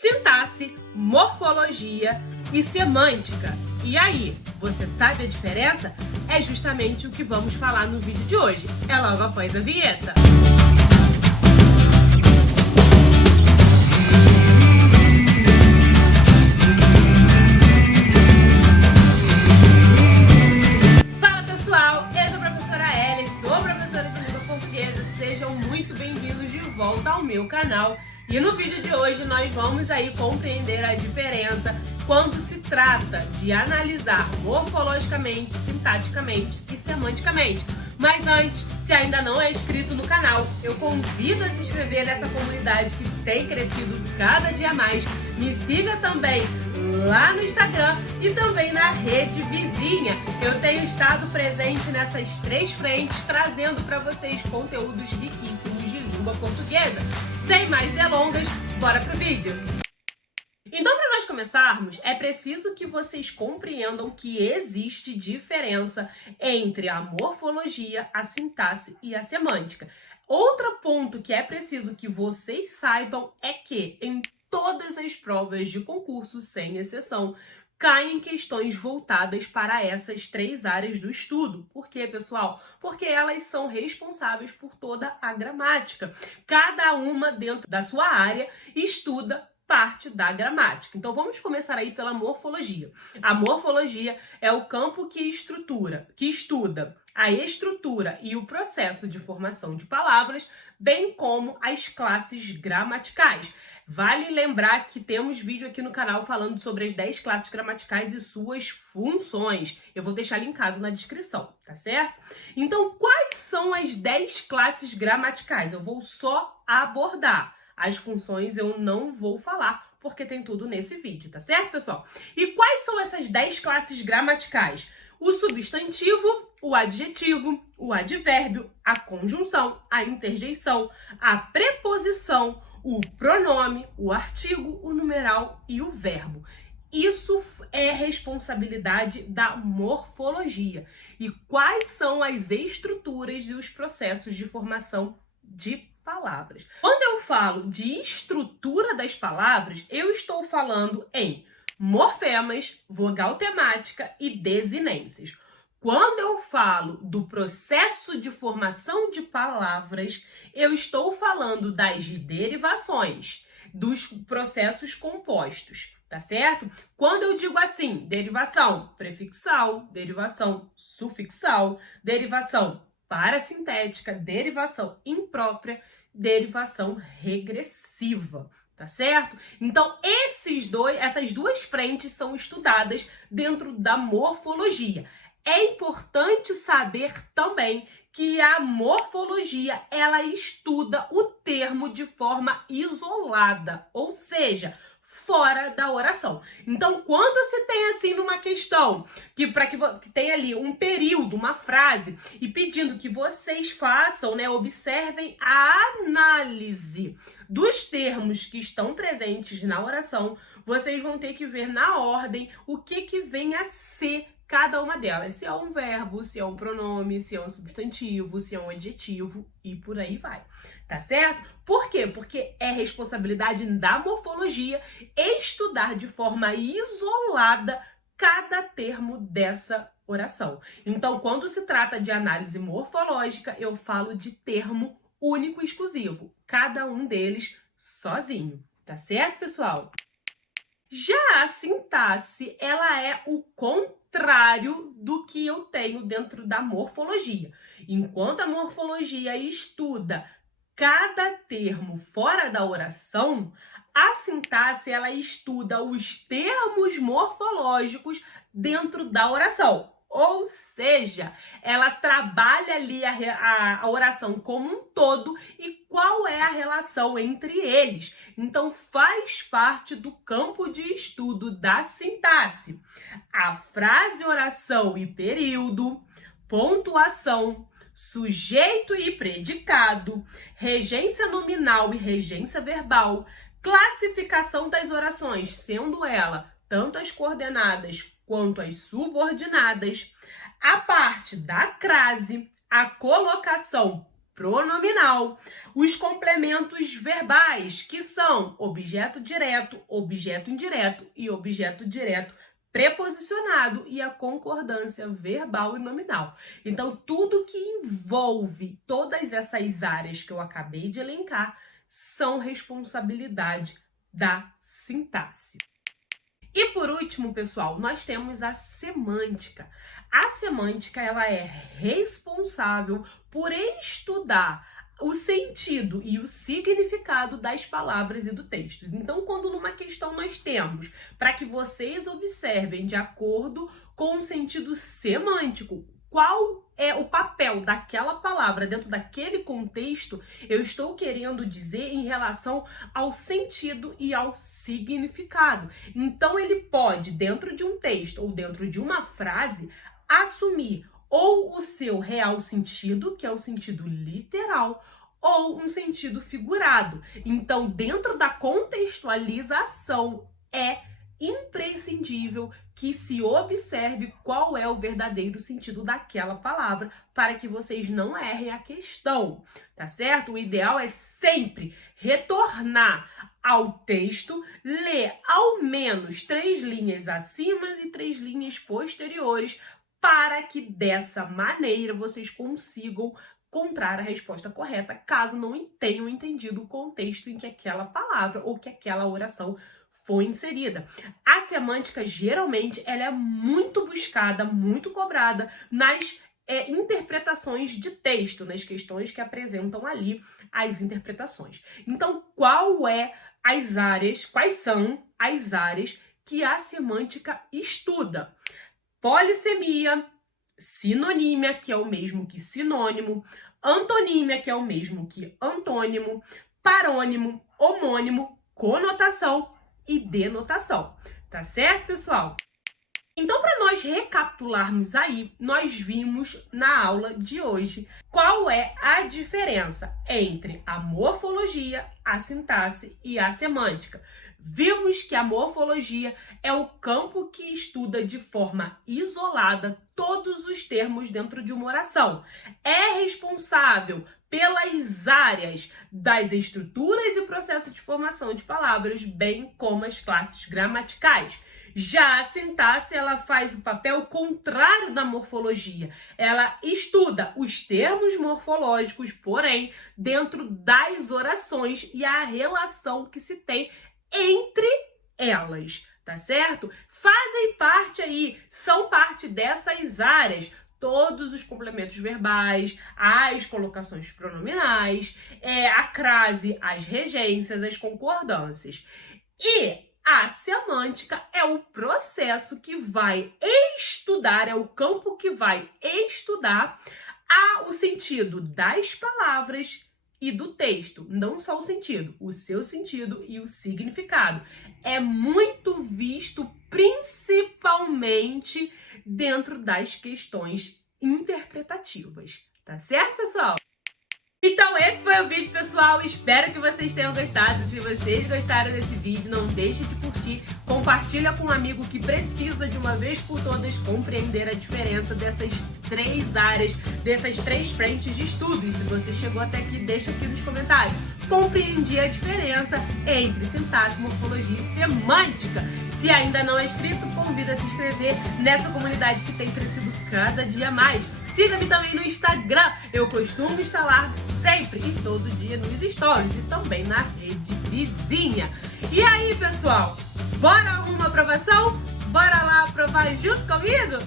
Sintaxe, morfologia e semântica. E aí, você sabe a diferença? É justamente o que vamos falar no vídeo de hoje. É logo após a vinheta. Fala pessoal, eu sou a professora Ellen, sou professora de língua portuguesa. Sejam muito bem-vindos de volta ao meu canal. E no vídeo de hoje nós vamos aí compreender a diferença quando se trata de analisar morfologicamente, sintaticamente e semanticamente. Mas antes, se ainda não é inscrito no canal, eu convido a se inscrever nessa comunidade que tem crescido cada dia mais. Me siga também lá no Instagram e também na rede vizinha. Eu tenho estado presente nessas três frentes, trazendo para vocês conteúdos riquíssimos de língua portuguesa. Sem mais delongas, bora pro vídeo! Então, para nós começarmos, é preciso que vocês compreendam que existe diferença entre a morfologia, a sintaxe e a semântica. Outro ponto que é preciso que vocês saibam é que em todas as provas de concurso, sem exceção, caem questões voltadas para essas três áreas do estudo. Por quê, pessoal? Porque elas são responsáveis por toda a gramática. Cada uma, dentro da sua área, estuda parte da gramática. Então, vamos começar aí pela morfologia. A morfologia é o campo que estuda a estrutura e o processo de formação de palavras, bem como as classes gramaticais. Vale lembrar que temos vídeo aqui no canal falando sobre as 10 classes gramaticais e suas funções. Eu vou deixar linkado na descrição, tá certo? Então, quais são as 10 classes gramaticais? Eu vou só abordar. As funções eu não vou falar, porque tem tudo nesse vídeo, tá certo, pessoal? E quais são essas 10 classes gramaticais? O substantivo, o adjetivo, o advérbio, a conjunção, a interjeição, a preposição, o pronome, o artigo, o numeral e o verbo. Isso é responsabilidade da morfologia. E quais são as estruturas e os processos de formação de palavras? Quando eu falo de estrutura das palavras, eu estou falando em morfemas, vogal temática e desinências. Quando eu falo do processo de formação de palavras, eu estou falando das derivações, dos processos compostos, tá certo? Quando eu digo assim, derivação prefixal, derivação sufixal, derivação parasintética, derivação imprópria, derivação regressiva, tá certo? Então, essas duas frentes são estudadas dentro da morfologia. É importante saber também que a morfologia, ela estuda o termo de forma isolada, ou seja, fora da oração. Então, quando você tem assim numa questão que tem ali um período, uma frase, e pedindo que vocês façam, observem a análise dos termos que estão presentes na oração, vocês vão ter que ver na ordem o que vem a ser cada uma delas. Se é um verbo, se é um pronome, se é um substantivo, se é um adjetivo e por aí vai. Tá certo? Por quê? Porque é responsabilidade da morfologia estudar de forma isolada cada termo dessa oração. Então, quando se trata de análise morfológica, eu falo de termo único e exclusivo. Cada um deles sozinho. Tá certo, pessoal? Já a sintaxe, ela é o contrário do que eu tenho dentro da morfologia. Enquanto a morfologia estuda cada termo fora da oração, a sintaxe, ela estuda os termos morfológicos dentro da oração. Ou seja, ela trabalha ali a oração como um todo e qual é a relação entre eles. Então, faz parte do campo de estudo da sintaxe. A frase, oração e período, pontuação, sujeito e predicado, regência nominal e regência verbal, classificação das orações, sendo ela tanto as coordenadas quanto as subordinadas, a parte da crase, a colocação pronominal. Os complementos verbais, que são objeto direto, objeto indireto e objeto direto preposicionado, e a concordância verbal e nominal. Então, tudo que envolve todas essas áreas que eu acabei de elencar são responsabilidade da sintaxe. E por último, pessoal, nós temos a semântica. A semântica, ela é responsável por estudar o sentido e o significado das palavras e do texto. Então, quando numa questão nós temos, para que vocês observem de acordo com o sentido semântico, qual é o papel daquela palavra dentro daquele contexto, eu estou querendo dizer em relação ao sentido e ao significado. Então, ele pode, dentro de um texto ou dentro de uma frase, assumir ou o seu real sentido, que é o sentido literal, ou um sentido figurado. Então, dentro da contextualização, é imprescindível que se observe qual é o verdadeiro sentido daquela palavra para que vocês não errem a questão, tá certo? O ideal é sempre retornar ao texto, ler ao menos 3 linhas acima e 3 linhas posteriores, para que dessa maneira vocês consigam encontrar a resposta correta, caso não tenham entendido o contexto em que aquela palavra ou que aquela oração foi inserida. A semântica, geralmente, ela é muito buscada, muito cobrada nas interpretações de texto, nas questões que apresentam ali as interpretações. Então, quais são as áreas que a semântica estuda? Polissemia, sinonímia, que é o mesmo que sinônimo, antonímia, que é o mesmo que antônimo, parônimo, homônimo, conotação e denotação. Tá certo, pessoal? Então, para nós recapitularmos aí, nós vimos na aula de hoje qual é a diferença entre a morfologia, a sintaxe e a semântica. Vimos que a morfologia é o campo que estuda de forma isolada todos os termos dentro de uma oração. É responsável pelas áreas das estruturas e processo de formação de palavras, bem como as classes gramaticais. Já a sintaxe, ela faz o papel contrário da morfologia. Ela estuda os termos morfológicos, porém, dentro das orações e a relação que se tem entre elas, tá certo? São parte dessas áreas todos os complementos verbais, as colocações pronominais, a crase, as regências, as concordâncias. E a semântica é o processo que vai estudar, é o campo que vai estudar o sentido das palavras e do texto. Não só o sentido, o seu sentido e o significado. É muito visto principalmente dentro das questões interpretativas. Tá certo, pessoal? Então, esse foi o vídeo, pessoal. Espero que vocês tenham gostado. Se vocês gostaram desse vídeo, não deixe de curtir. Compartilha com um amigo que precisa, de uma vez por todas, compreender a diferença dessas 3 áreas, dessas 3 frentes de estudo. E se você chegou até aqui, deixa aqui nos comentários. Compreendi a diferença entre sintaxe, morfologia e semântica. Se ainda não é inscrito, convido a se inscrever nessa comunidade que tem crescido cada dia mais. Siga-me também no Instagram. Eu costumo estar lá sempre e todo dia nos stories e também na rede vizinha. E aí, pessoal? Bora alguma aprovação? Bora lá aprovar junto comigo?